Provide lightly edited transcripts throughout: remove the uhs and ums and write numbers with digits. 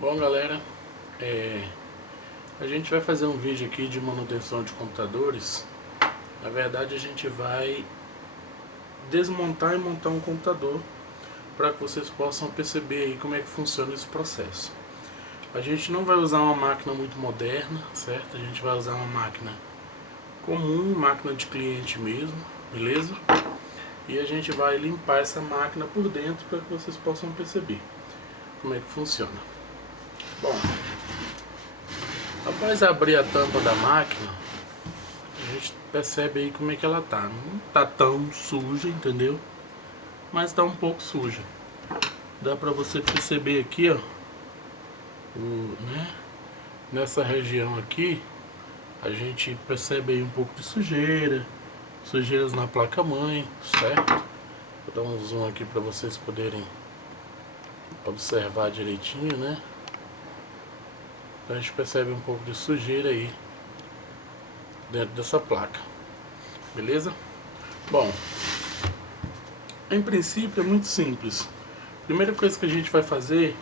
Bom, galera, a gente vai fazer um vídeo aqui de manutenção de computadores. Na verdade, a gente vai desmontar e montar um computador para que vocês possam perceber aí como é que funciona esse processo. A gente não vai usar uma máquina muito moderna, certo? A gente vai usar uma máquina comum, máquina de cliente mesmo, beleza? E a gente vai limpar essa máquina por dentro para que vocês possam perceber como é que funciona. Bom, após abrir a tampa da máquina, a gente percebe aí como é que ela tá. Não tá tão suja, entendeu? Mas tá um pouco suja. Dá pra você perceber aqui, ó, nessa região aqui, a gente percebe aí um pouco de sujeira, sujeiras na placa-mãe, certo? Vou dar um zoom aqui pra vocês poderem observar direitinho, né? A gente percebe um pouco de sujeira aí dentro dessa placa, beleza? Bom, em princípio é muito simples. A primeira coisa que a gente vai fazer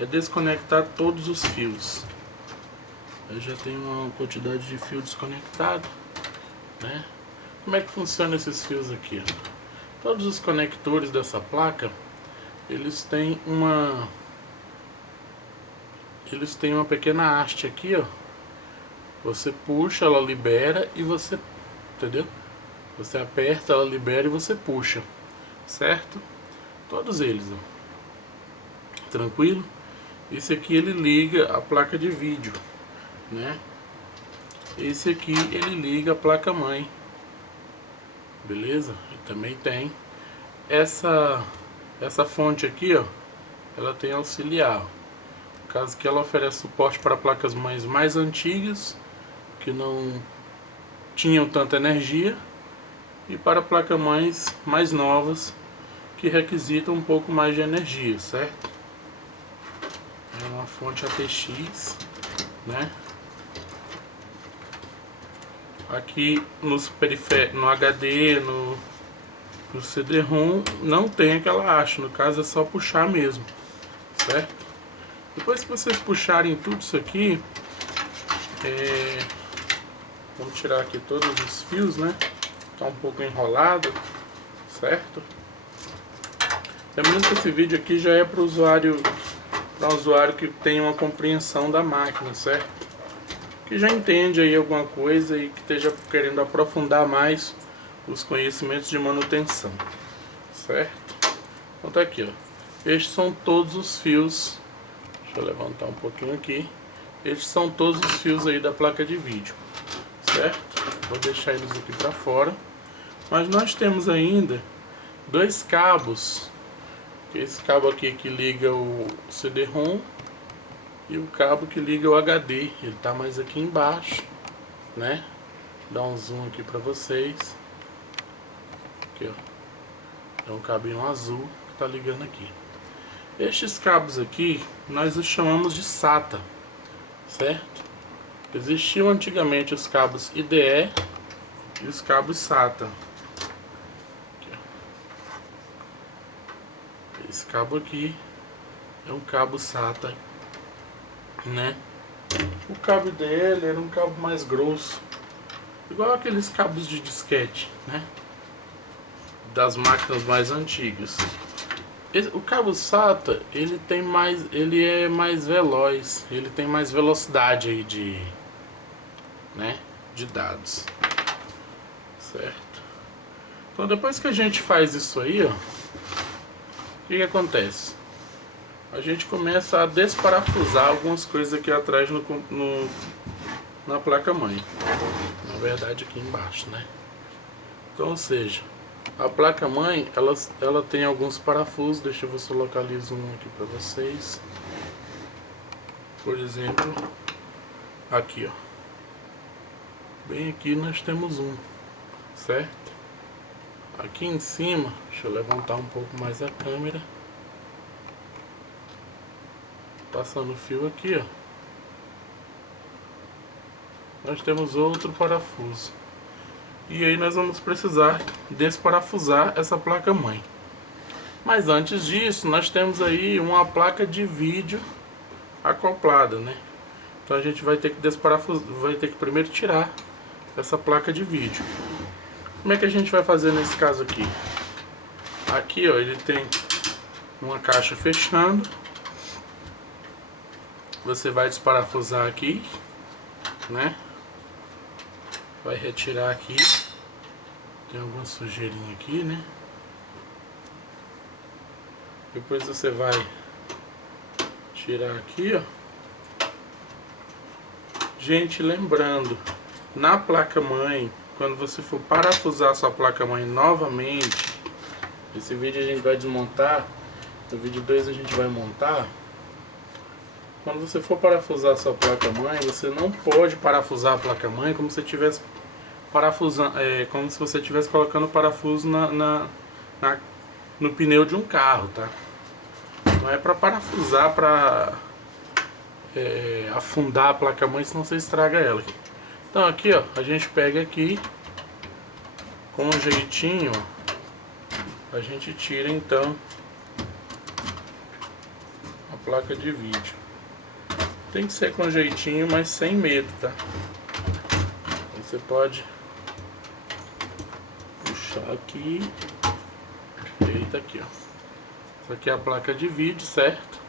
é desconectar todos os fios. Eu já tenho uma quantidade de fio desconectado, né? Como é que funciona esses fios aqui? Todos os conectores dessa placa, eles têm uma pequena haste aqui, ó. Você puxa, ela libera e você, entendeu? Você aperta, ela libera e você puxa, certo? Todos eles, ó. Tranquilo? Esse aqui ele liga a placa de vídeo, né? Esse aqui ele liga a placa mãe, beleza? E também tem essa fonte aqui, ó. Ela tem auxiliar. Caso que ela oferece suporte para placas mães mais antigas, que não tinham tanta energia, e para placas mães mais novas, que requisitam um pouco mais de energia, certo? É uma fonte ATX, né? Aqui no HD, no CD-ROM, não tem aquela haste, no caso é só puxar mesmo, certo? Depois que vocês puxarem tudo isso aqui, vamos tirar aqui todos os fios, né? Tá um pouco enrolado, certo? Lembrando que esse vídeo aqui já é para um usuário que tem uma compreensão da máquina, certo? Que já entende aí alguma coisa e que esteja querendo aprofundar mais os conhecimentos de manutenção, certo? Então tá aqui, ó. Estes são todos os fios. Deixa eu levantar um pouquinho aqui. Estes são todos os fios aí da placa de vídeo, certo? Vou deixar eles aqui para fora. Mas nós temos ainda dois cabos. Esse cabo aqui que liga o CD-ROM e o cabo que liga o HD. Ele tá mais aqui embaixo, né? Dá um zoom aqui para vocês. Aqui, ó. É um cabinho azul que tá ligando aqui. Estes cabos aqui nós os chamamos de SATA, certo? Existiam antigamente os cabos IDE e os cabos SATA. Aqui, esse cabo aqui é um cabo SATA, né? O cabo IDE era um cabo mais grosso, igual aqueles cabos de disquete, né? Das máquinas mais antigas. O cabo SATA, ele é mais veloz, ele tem mais velocidade aí de dados, certo? Então depois que a gente faz isso aí, ó, o que acontece? A gente começa a desparafusar algumas coisas aqui atrás na placa mãe, na verdade aqui embaixo, né? Então, ou seja, a placa mãe, ela tem alguns parafusos. Deixa eu ver se eu localizo um aqui para vocês. Por exemplo, aqui, ó. Bem aqui nós temos um, certo? Aqui em cima, deixa eu levantar um pouco mais a câmera. Passando o fio aqui, ó. Nós temos outro parafuso. E aí nós vamos precisar desparafusar essa placa mãe. Mas antes disso, nós temos aí uma placa de vídeo acoplada, né? Então a gente vai ter que desparafusar, vai ter que primeiro tirar essa placa de vídeo. Como é que a gente vai fazer nesse caso aqui? Aqui, ó, ele tem uma caixa fechando. Você vai desparafusar aqui, né? Vai retirar aqui. Tem alguma sujeirinha aqui, né? Depois você vai tirar aqui, ó. Gente, lembrando, na placa-mãe, quando você for parafusar sua placa-mãe novamente, esse vídeo a gente vai desmontar, no vídeo 2 a gente vai montar. Quando você for parafusar sua placa-mãe, você não pode parafusar a placa-mãe como se você tivesse parafusando, como se você estivesse colocando parafuso no pneu de um carro, tá? Não é para parafusar, para afundar a placa-mãe, senão você estraga ela. Então aqui, ó, a gente pega aqui com um jeitinho, a gente tira então a placa de vídeo. Tem que ser com jeitinho, mas sem medo, tá? Você pode puxar aqui. Eita, aqui, ó. Isso aqui é a placa de vídeo, certo?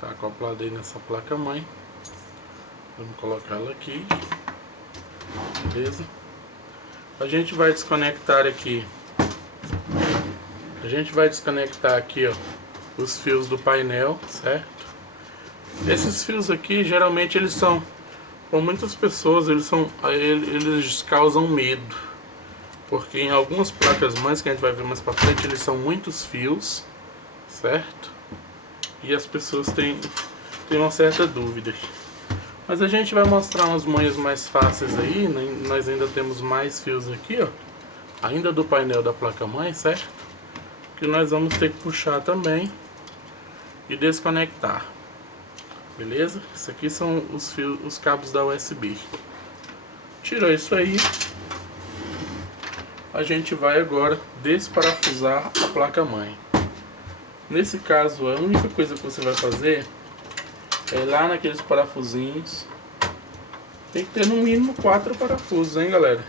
Tá acoplada aí nessa placa mãe. Vamos colocar ela aqui. Beleza? A gente vai desconectar aqui. A gente vai desconectar aqui, ó, os fios do painel, certo? Esses fios aqui, geralmente eles são, para muitas pessoas, eles causam medo, porque em algumas placas mães que a gente vai ver mais para frente, eles são muitos fios, certo? E as pessoas têm uma certa dúvida. Mas a gente vai mostrar umas manhas mais fáceis aí, né? Nós ainda temos mais fios aqui, ó, ainda do painel da placa mãe, certo? Que nós vamos ter que puxar também e desconectar, beleza? Isso aqui são os fios, os cabos da USB. Tirou isso aí, a gente vai agora desparafusar a placa mãe. Nesse caso, a única coisa que você vai fazer é ir lá naqueles parafusinhos. Tem que ter no mínimo 4 parafusos, hein, galera?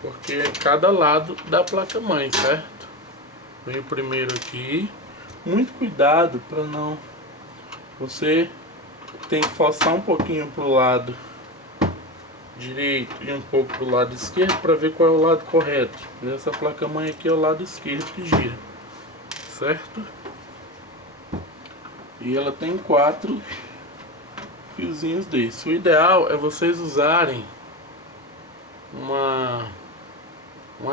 Porque é cada lado da placa mãe, certo? Vem o primeiro aqui. Muito cuidado para não... Você tem que forçar um pouquinho pro lado direito e um pouco pro lado esquerdo para ver qual é o lado correto. Nessa placa mãe aqui é o lado esquerdo que gira, certo? E ela tem 4 fiozinhos desses. O ideal é vocês usarem uma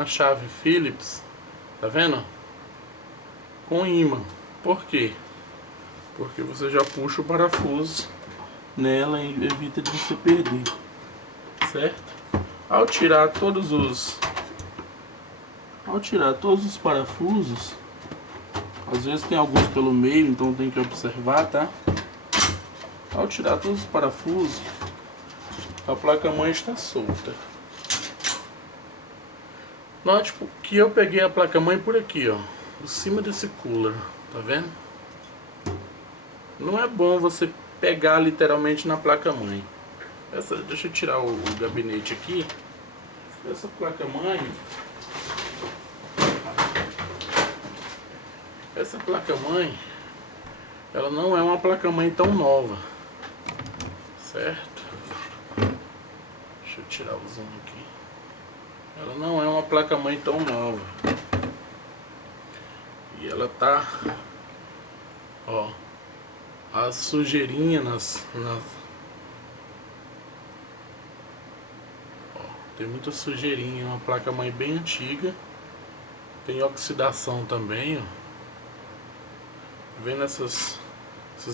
chave Phillips, tá vendo? Com ímã. Por quê? Porque você já puxa o parafuso nela e evita de você perder, certo? Ao tirar todos os parafusos, às vezes tem alguns pelo meio, então tem que observar, tá? Ao tirar todos os parafusos, a placa-mãe está solta. Note que eu peguei a placa-mãe por aqui, ó, por cima desse cooler, tá vendo? Não é bom você pegar literalmente na placa-mãe. Deixa eu tirar o gabinete aqui. Essa placa-mãe... Essa placa-mãe, ela não é uma placa-mãe tão nova, certo? Deixa eu tirar o zoom aqui. Ela não é uma placa-mãe tão nova. E ela tá, ó, as sujeirinhas ó, tem muita sujeirinha, é uma placa-mãe bem antiga. Tem oxidação também, ó. Vendo esses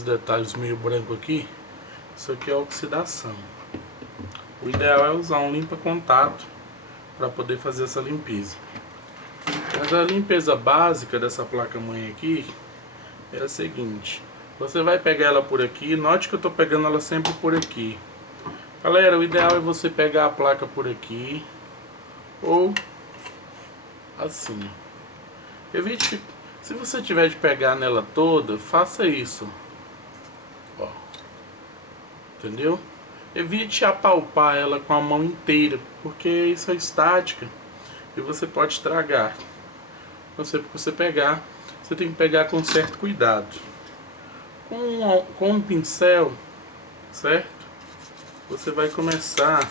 detalhes meio branco aqui, isso aqui é oxidação. O ideal é usar um limpa-contato para poder fazer essa limpeza. Mas a limpeza básica dessa placa-mãe aqui é a seguinte: você vai pegar ela por aqui, note que eu estou pegando ela sempre por aqui. Galera, o ideal é você pegar a placa por aqui, ou assim. Evite, Se você tiver de pegar nela toda, faça isso. Ó. Entendeu? Evite apalpar ela com a mão inteira, porque isso é estática e você pode estragar. Então, sempre que você pegar, você tem que pegar com certo cuidado. Com um pincel, certo? Você vai começar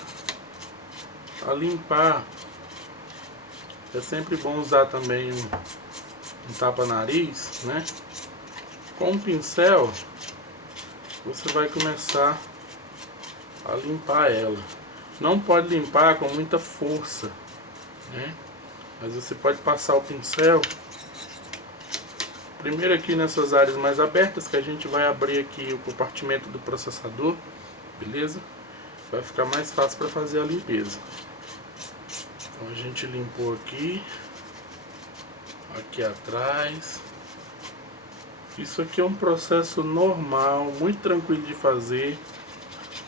a limpar. É sempre bom usar também um tapa-nariz, né? Com um pincel, você vai começar a limpar ela. Não pode limpar com muita força, né? Mas você pode passar o pincel primeiro aqui nessas áreas mais abertas, que a gente vai abrir aqui o compartimento do processador, beleza? Vai ficar mais fácil para fazer a limpeza. Então a gente limpou aqui atrás. Isso aqui é um processo normal, muito tranquilo de fazer.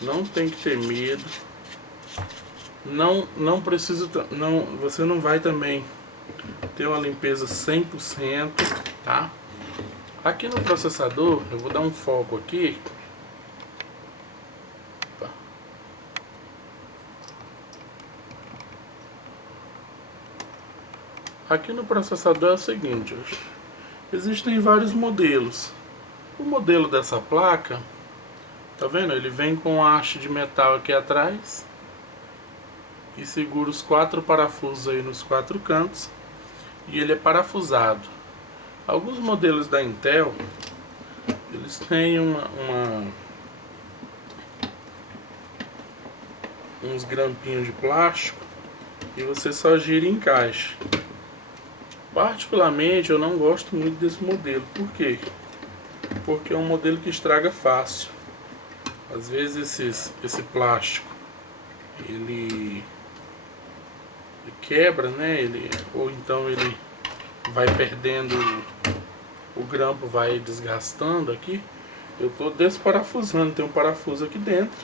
Não tem que ter medo. Não precisa, você não vai também ter uma limpeza 100%, tá? Aqui no processador, eu vou dar um foco aqui. Opa. Aqui no processador é o seguinte, existem vários modelos. O modelo dessa placa, tá vendo? Ele vem com a haste de metal aqui atrás e segura os 4 parafusos aí nos 4 cantos, e ele é parafusado. Alguns modelos da Intel, eles têm uns grampinhos de plástico e você só gira e encaixa. Particularmente eu não gosto muito desse modelo. Por quê? Porque é um modelo que estraga fácil. Às vezes esse plástico ele quebra, né? Ou então ele vai perdendo, o grampo vai desgastando aqui. Eu estou desparafusando, tem um parafuso aqui dentro.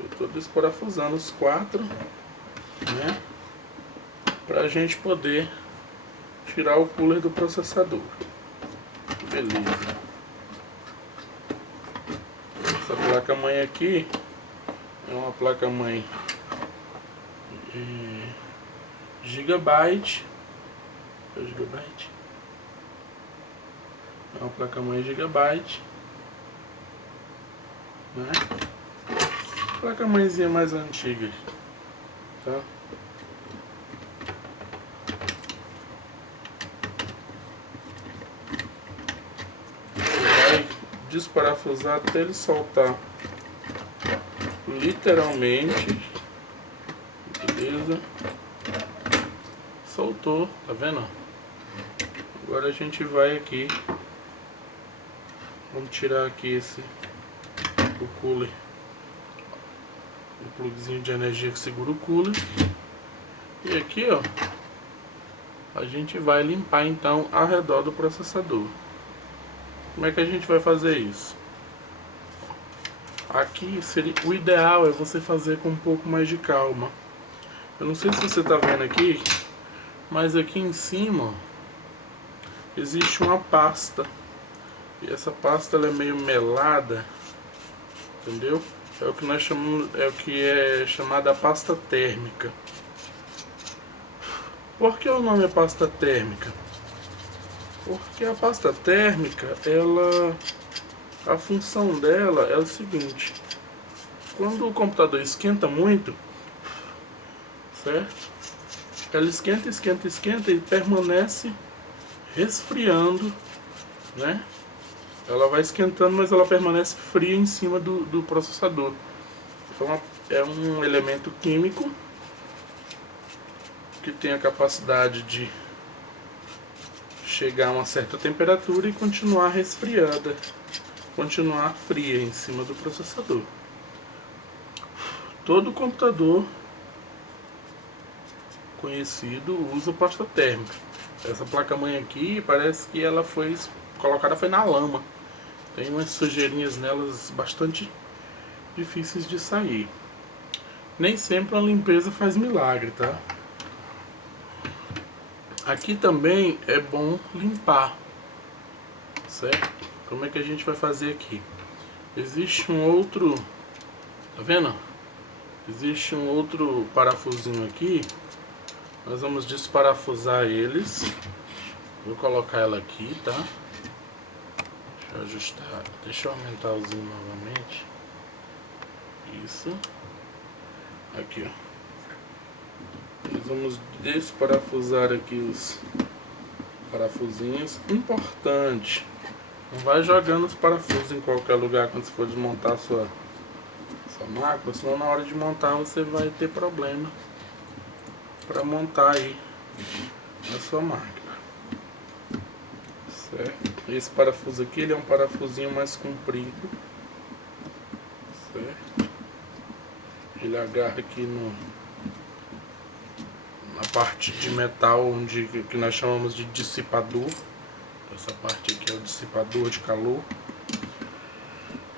Eu estou desparafusando os 4, né? Pra gente poder tirar o cooler do processador. Beleza. Essa placa-mãe aqui é uma placa-mãe Gigabyte. É uma placa-mãe Gigabyte, né? Placa-mãezinha mais antiga, tá? Vai desparafusar até ele soltar, literalmente. Beleza? Soltou, tá vendo? Agora a gente vai aqui, vamos tirar aqui o cooler, o plugzinho de energia que segura o cooler. E aqui, ó, a gente vai limpar então ao redor do processador. Como é que a gente vai fazer isso? Aqui o ideal é você fazer com um pouco mais de calma. Eu não sei se você está vendo aqui, mas aqui em cima existe uma pasta. E essa pasta ela é meio melada, entendeu? É o que nós chamamos, é o que é chamada pasta térmica. Por que o nome é pasta térmica? Porque a pasta térmica, a função dela é o seguinte: quando o computador esquenta muito, certo? Ela esquenta e permanece resfriando, né? Ela vai esquentando, mas ela permanece fria em cima do processador. Então é um elemento químico que tem a capacidade de chegar a uma certa temperatura e continuar resfriada, continuar fria em cima do processador. Todo computador conhecido usa pasta térmica. Essa placa-mãe aqui parece que ela foi colocada na lama. Tem umas sujeirinhas nelas bastante difíceis de sair. Nem sempre a limpeza faz milagre, tá? Aqui também é bom limpar, certo? Como é que a gente vai fazer aqui? Existe um outro, tá vendo? Existe um outro parafusinho aqui. Nós vamos desparafusar eles. Vou colocar ela aqui, tá? Deixa eu ajustar, deixa eu aumentar o zoom novamente. Isso. Aqui, ó. Nós vamos desparafusar aqui os parafusinhos. Importante, não vai jogando os parafusos em qualquer lugar quando você for desmontar a sua máquina, senão na hora de montar você vai ter problema para montar aí a sua máquina. Certo? Esse parafuso aqui, ele é um parafusinho mais comprido, certo? Ele agarra aqui na parte de metal onde que nós chamamos de dissipador. Essa parte aqui é o dissipador de calor.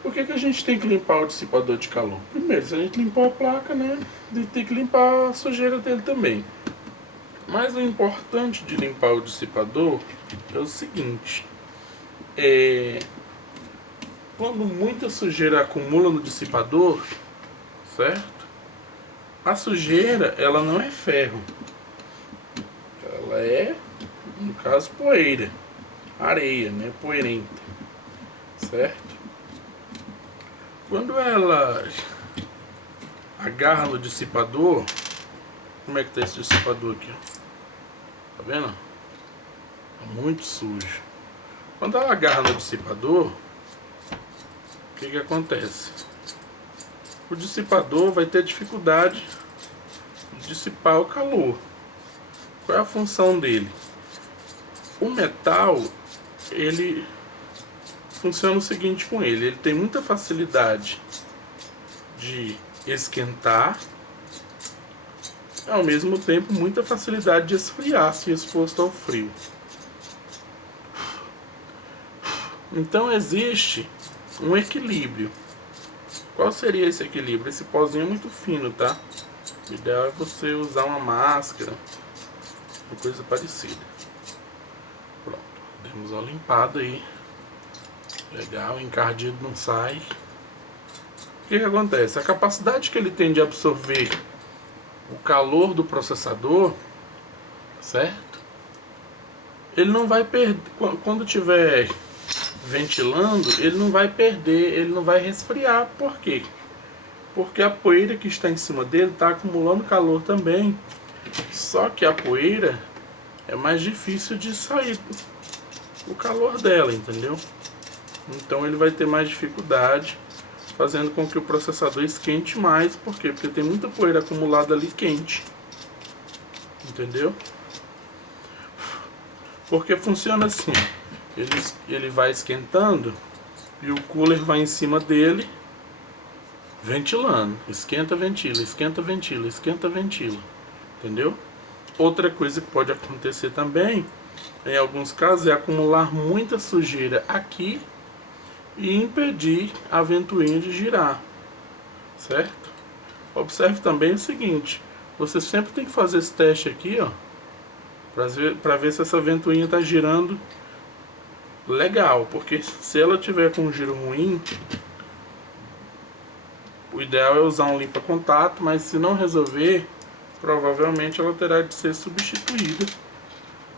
Por que a gente tem que limpar o dissipador de calor? Primeiro, se a gente limpar a placa, né, tem que limpar a sujeira dele também. Mas o importante de limpar o dissipador é o seguinte: quando muita sujeira acumula no dissipador, certo? A sujeira, ela não é ferro, ela é, no caso, poeira, areia, né, poeirenta, certo? Quando ela agarra no dissipador, como é que tá esse dissipador aqui, ó? Tá vendo? Tá muito sujo. Quando ela agarra no dissipador, o que acontece? O dissipador vai ter dificuldade de dissipar o calor. Qual é a função dele? O metal, ele funciona o seguinte com ele: ele tem muita facilidade de esquentar, ao mesmo tempo muita facilidade de esfriar se exposto ao frio. Então existe um equilíbrio. Qual seria esse equilíbrio? Esse pozinho é muito fino, tá? O ideal é você usar uma máscara, uma coisa parecida. Pronto, demos uma limpada aí. Legal, encardido não sai. O que acontece? A capacidade que ele tem de absorver o calor do processador, certo? Ele não vai perder, quando tiver ventilando, ele não vai perder, ele não vai resfriar. Por quê? Porque a poeira que está em cima dele está acumulando calor também. Só que a poeira é mais difícil de sair o calor dela, entendeu? Então ele vai ter mais dificuldade, fazendo com que o processador esquente mais. Por quê? Porque tem muita poeira acumulada ali quente. Entendeu? Porque funciona assim: ele vai esquentando e o cooler vai em cima dele, ventilando. Esquenta, ventila, esquenta, ventila, esquenta, ventila. Entendeu? Outra coisa que pode acontecer também, em alguns casos, é acumular muita sujeira aqui e impedir a ventoinha de girar, certo? Observe também o seguinte: você sempre tem que fazer esse teste aqui, ó, para ver se essa ventoinha está girando legal, porque se ela tiver com um giro ruim, o ideal é usar um limpa-contato, mas se não resolver, provavelmente ela terá de ser substituída,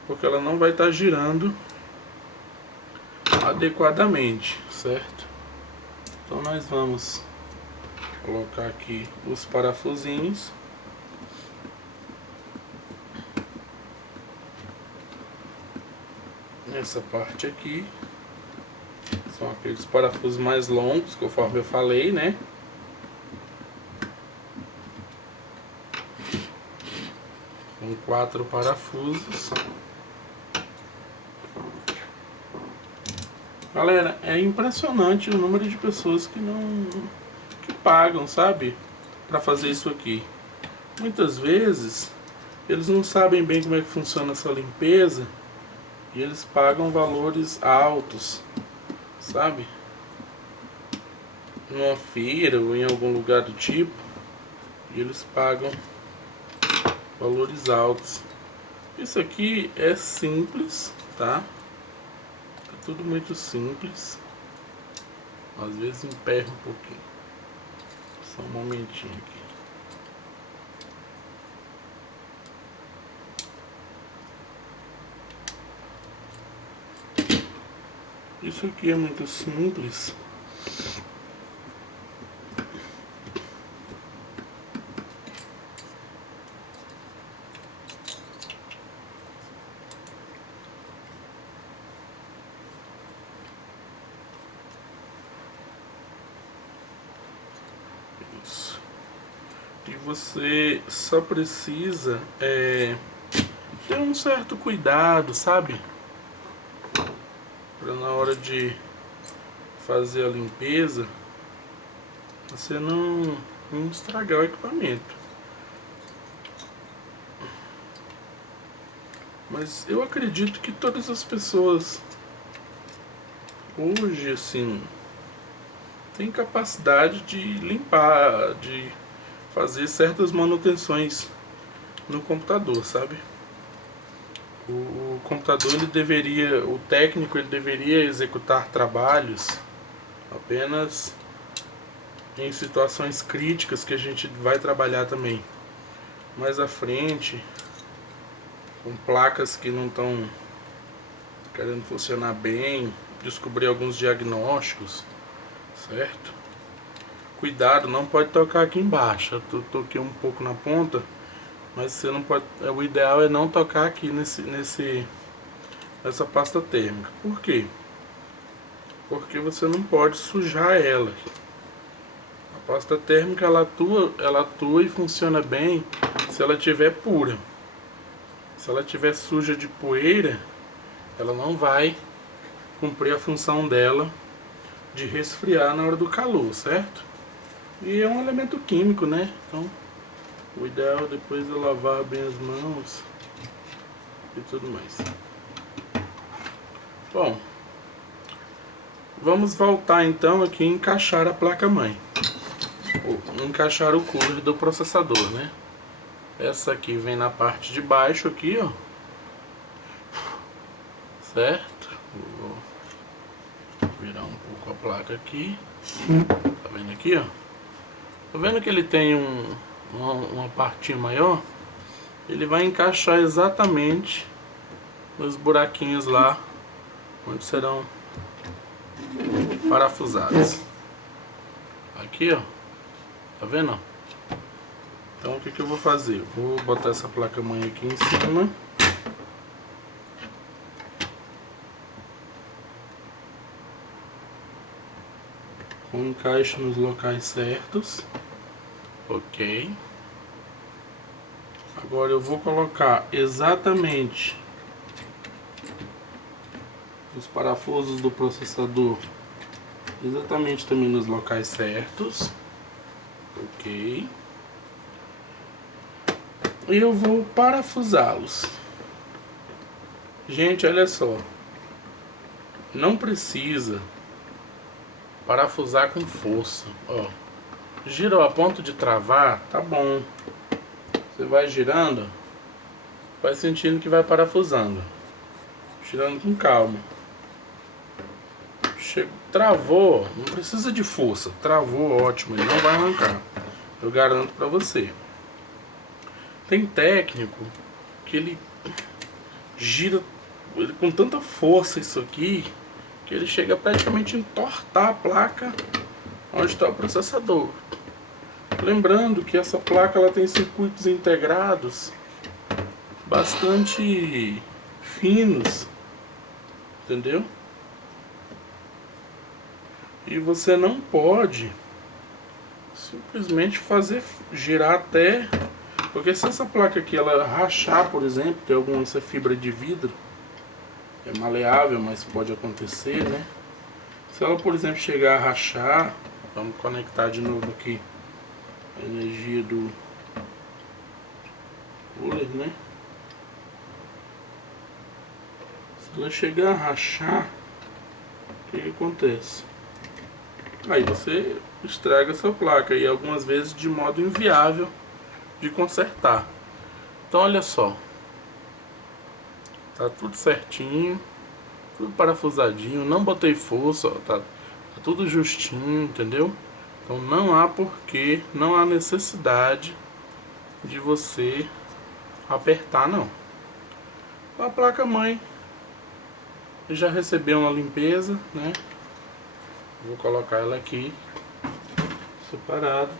porque ela não vai estar girando adequadamente, certo? Então nós vamos colocar aqui os parafusinhos. Nessa parte aqui são aqueles parafusos mais longos, conforme eu falei, né? Com 4 parafusos. Galera, é impressionante o número de pessoas que pagam, sabe, para fazer isso aqui. Muitas vezes eles não sabem bem como é que funciona essa limpeza e eles pagam valores altos, sabe? Numa feira ou em algum lugar do tipo, e eles pagam valores altos Isso aqui é simples, tá? É tudo muito simples. Às vezes emperra um pouquinho. Só um momentinho aqui. Isso aqui é muito simples. Isso. E você só precisa ter um certo cuidado, sabe? Para na hora de fazer a limpeza você não estragar o equipamento. Mas eu acredito que todas as pessoas hoje assim têm capacidade de limpar, de fazer certas manutenções no computador, sabe? O computador ele deveria, o técnico ele deveria executar trabalhos apenas em situações críticas que a gente vai trabalhar também mais à frente, com placas que não estão querendo funcionar bem, descobrir alguns diagnósticos, certo? Cuidado, não pode tocar aqui embaixo. Eu toquei um pouco na ponta, mas você não pode. O ideal é não tocar aqui nessa pasta térmica. Por quê? Porque você não pode sujar ela. A pasta térmica ela atua e funciona bem se ela estiver pura. Se ela estiver suja de poeira, ela não vai cumprir a função dela de resfriar na hora do calor, certo? E é um elemento químico, né? Então, o ideal é depois eu lavar bem as mãos e tudo mais. Bom, vamos voltar então aqui e encaixar a placa-mãe. Encaixar o cooler do processador, né? Essa aqui vem na parte de baixo aqui, ó. Certo? Vou virar um pouco a placa aqui. Tá vendo aqui, ó? Tá vendo que ele tem uma partinha maior? Ele vai encaixar exatamente nos buraquinhos lá onde serão parafusados. Aqui, ó. Tá vendo? Então o que eu vou fazer? Vou botar essa placa-mãe aqui em cima. Com encaixe nos locais certos. Ok. Agora eu vou colocar exatamente os parafusos do processador exatamente também nos locais certos. Ok. E eu vou parafusá-los. Gente, olha só. Não precisa parafusar com força. Ó. Girou a ponto de travar, tá bom. Você vai girando, vai sentindo que vai parafusando. Girando com calma. Travou, não precisa de força. Travou, ótimo, ele não vai arrancar. Eu garanto pra você. Tem técnico que ele gira com tanta força isso aqui que ele chega praticamente a entortar a placa onde está o processador. Lembrando que essa placa ela tem circuitos integrados bastante finos, entendeu? E você não pode simplesmente fazer girar até, porque se essa placa aqui ela rachar, por exemplo, tem essa fibra de vidro, é maleável, mas pode acontecer, né? Se ela, por exemplo, chegar a rachar, vamos conectar de novo aqui a energia do cooler, né? Se ela chegar a rachar, o que acontece? Aí você estraga a sua placa e algumas vezes de modo inviável de consertar. Então olha só, Tá tudo certinho, tudo parafusadinho, não botei força, ó, tá tudo justinho, entendeu? Então não há porquê, não há necessidade de você apertar, não. A placa-mãe já recebeu uma limpeza, né? Vou colocar ela aqui separado.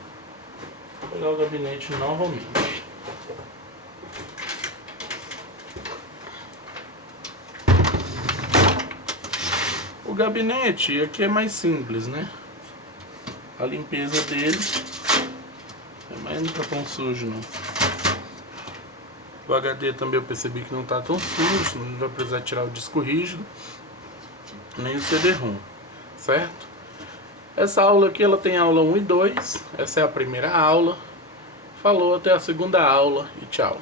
Vou pegar o gabinete novamente. O gabinete aqui é mais simples, né? A limpeza dele é mais, não tá tão sujo, não. O HD também eu percebi que não tá tão sujo, não vai precisar tirar o disco rígido, nem o CD-ROM, certo? Essa aula aqui ela tem aula 1 e 2, essa é a primeira aula. Falou, até a segunda aula e tchau.